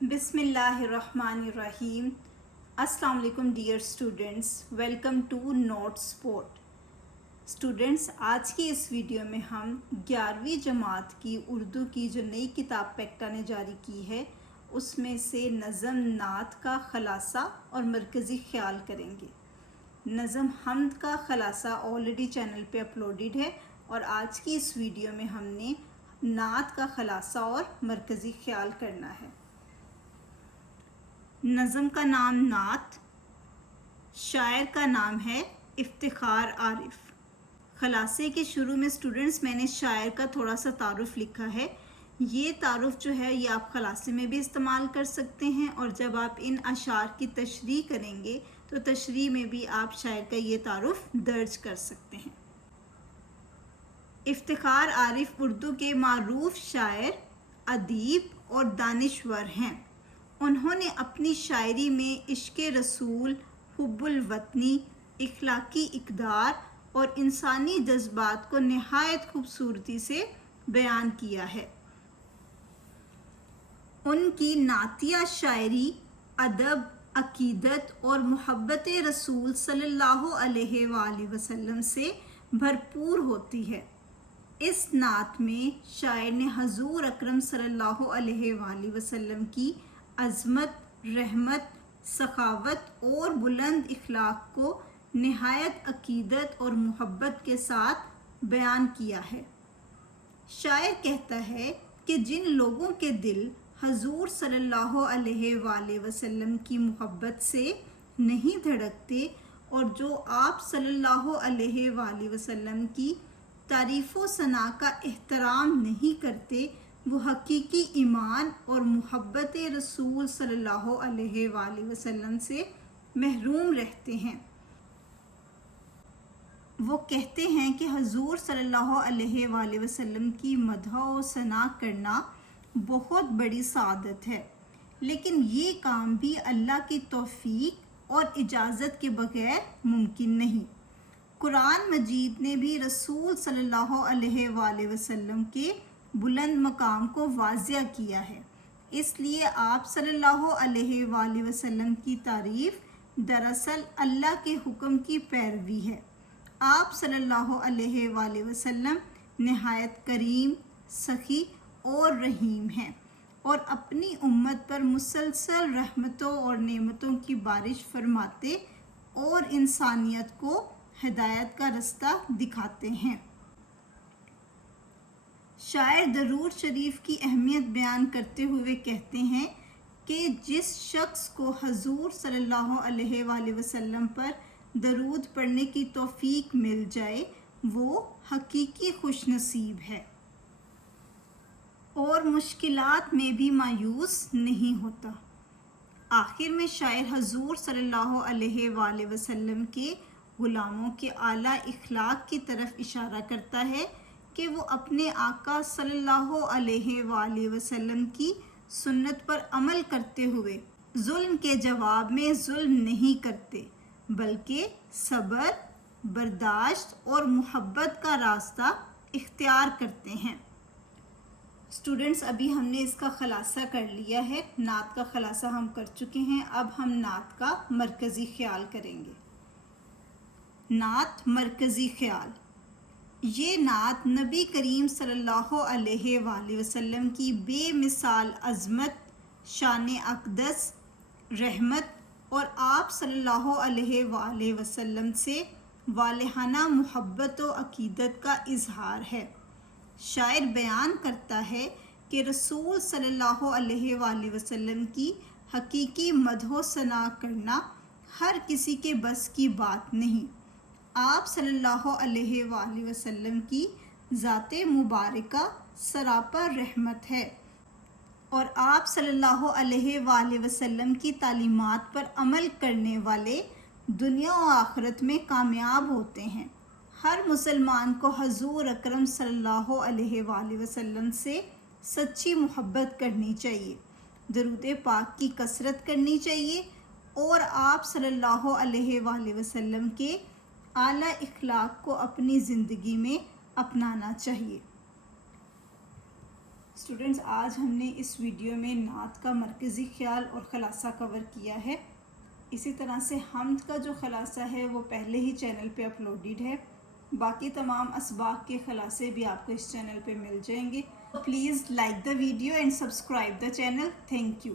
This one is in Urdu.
بسم اللہ الرحمن الرحیم۔ السلام علیکم dear students, welcome to Note Support. Students, آج کی اس ویڈیو میں ہم 11ویں جماعت کی اردو کی جو نئی کتاب پیکٹا نے جاری کی ہے اس میں سے نظم نعت کا خلاصہ اور مرکزی خیال کریں گے۔ نظم حمد کا خلاصہ آلریڈی چینل پہ اپلوڈڈ ہے اور آج کی اس ویڈیو میں ہم نے نعت کا خلاصہ اور مرکزی خیال کرنا ہے۔ نظم کا نام نعت، شاعر کا نام ہے افتخار عارف۔ خلاصے کے شروع میں اسٹوڈنٹس میں نے شاعر کا تھوڑا سا تعارف لکھا ہے۔ یہ تعارف جو ہے یہ آپ خلاصے میں بھی استعمال کر سکتے ہیں اور جب آپ ان اشعار کی تشریح کریں گے تو تشریح میں بھی آپ شاعر کا یہ تعارف درج کر سکتے ہیں۔ افتخار عارف اردو کے معروف شاعر، ادیب اور دانشور ہیں۔ انہوں نے اپنی شاعری میں عشق رسول، حب الوطنی، اخلاقی اقدار اور انسانی جذبات کو نہایت خوبصورتی سے بیان کیا ہے۔ ان کی نعتیہ شاعری ادب، عقیدت اور محبت رسول صلی اللہ علیہ وآلہ وسلم سے بھرپور ہوتی ہے۔ اس نعت میں شاعر نے حضور اکرم صلی اللہ علیہ وآلہ وسلم کی عظمت، رحمت، سخاوت اور بلند اخلاق کو نہایت عقیدت اور محبت کے ساتھ بیان کیا ہے۔ شاعر کہتا ہے کہ جن لوگوں کے دل حضور صلی اللہ علیہ وآلہ وسلم کی محبت سے نہیں دھڑکتے اور جو آپ صلی اللہ علیہ وآلہ وسلم کی تعریف و ثنا کا احترام نہیں کرتے، وہ حقیقی ایمان اور محبت رسول صلی اللہ علیہ وآلہ وسلم سے محروم رہتے ہیں۔ وہ کہتے ہیں کہ حضور صلی اللہ علیہ وآلہ وسلم کی مدح و ثنا کرنا بہت بڑی سعادت ہے، لیکن یہ کام بھی اللہ کی توفیق اور اجازت کے بغیر ممکن نہیں۔ قرآن مجید نے بھی رسول صلی اللہ علیہ وآلہ وسلم کے بلند مقام کو واضح کیا ہے۔ اس لیے آپ صلی اللہ علیہ وآلہ وسلم کی تعریف دراصل اللہ کے حکم کی پیروی ہے۔ آپ صلی اللہ علیہ وآلہ وسلم نہایت کریم، سخی اور رحیم ہیں اور اپنی امت پر مسلسل رحمتوں اور نعمتوں کی بارش فرماتے اور انسانیت کو ہدایت کا رستہ دکھاتے ہیں۔ شاعر درود شریف کی اہمیت بیان کرتے ہوئے کہتے ہیں کہ جس شخص کو حضور صلی اللہ علیہ وآلہ وسلم پر درود پڑھنے کی توفیق مل جائے وہ حقیقی خوش نصیب ہے اور مشکلات میں بھی مایوس نہیں ہوتا۔ آخر میں شاعر حضور صلی اللہ علیہ وآلہ وسلم کے غلاموں کے اعلیٰ اخلاق کی طرف اشارہ کرتا ہے کہ وہ اپنے آقا صلی اللہ علیہ وآلہ وسلم کی سنت پر عمل کرتے ہوئے ظلم کے جواب میں ظلم نہیں کرتے، بلکہ صبر، برداشت اور محبت کا راستہ اختیار کرتے ہیں۔ اسٹوڈنٹس، ابھی ہم نے اس کا خلاصہ کر لیا ہے، نعت کا خلاصہ ہم کر چکے ہیں۔ اب ہم نعت کا مرکزی خیال کریں گے۔ نعت مرکزی خیال۔ یہ نعت نبی کریم صلی اللہ علیہ وآلہ وسلم کی بے مثال عظمت، شان اقدس، رحمت اور آپ صلی اللہ علیہ وآلہ وسلم سے والہانہ محبت و عقیدت کا اظہار ہے۔ شاعر بیان کرتا ہے کہ رسول صلی اللہ علیہ وآلہ وسلم کی حقیقی مدح و ثنا کرنا ہر کسی کے بس کی بات نہیں۔ آپ صلی اللہ علیہ وآلہ وسلم کی ذات مبارکہ سراپا رحمت ہے اور آپ صلی اللہ علیہ وآلہ وسلم کی تعلیمات پر عمل کرنے والے دنیا و آخرت میں کامیاب ہوتے ہیں۔ ہر مسلمان کو حضور اکرم صلی اللہ علیہ وآلہ وسلم سے سچی محبت کرنی چاہیے، درود پاک کی کثرت کرنی چاہیے اور آپ صلی اللہ علیہ وآلہ وسلم کے اعلیٰ اخلاق کو اپنی زندگی میں اپنانا چاہیے۔ اسٹوڈنٹس آج ہم نے اس ویڈیو میں نعت کا مرکزی خیال اور خلاصہ کور کیا ہے. اسی طرح سے حمد کا جو خلاصہ ہے وہ پہلے ہی چینل پہ اپلوڈیڈ ہے. باقی تمام اسباق کے خلاصے بھی آپ کو اس چینل پہ مل جائیں گے. Please like the video and subscribe the channel. Thank you.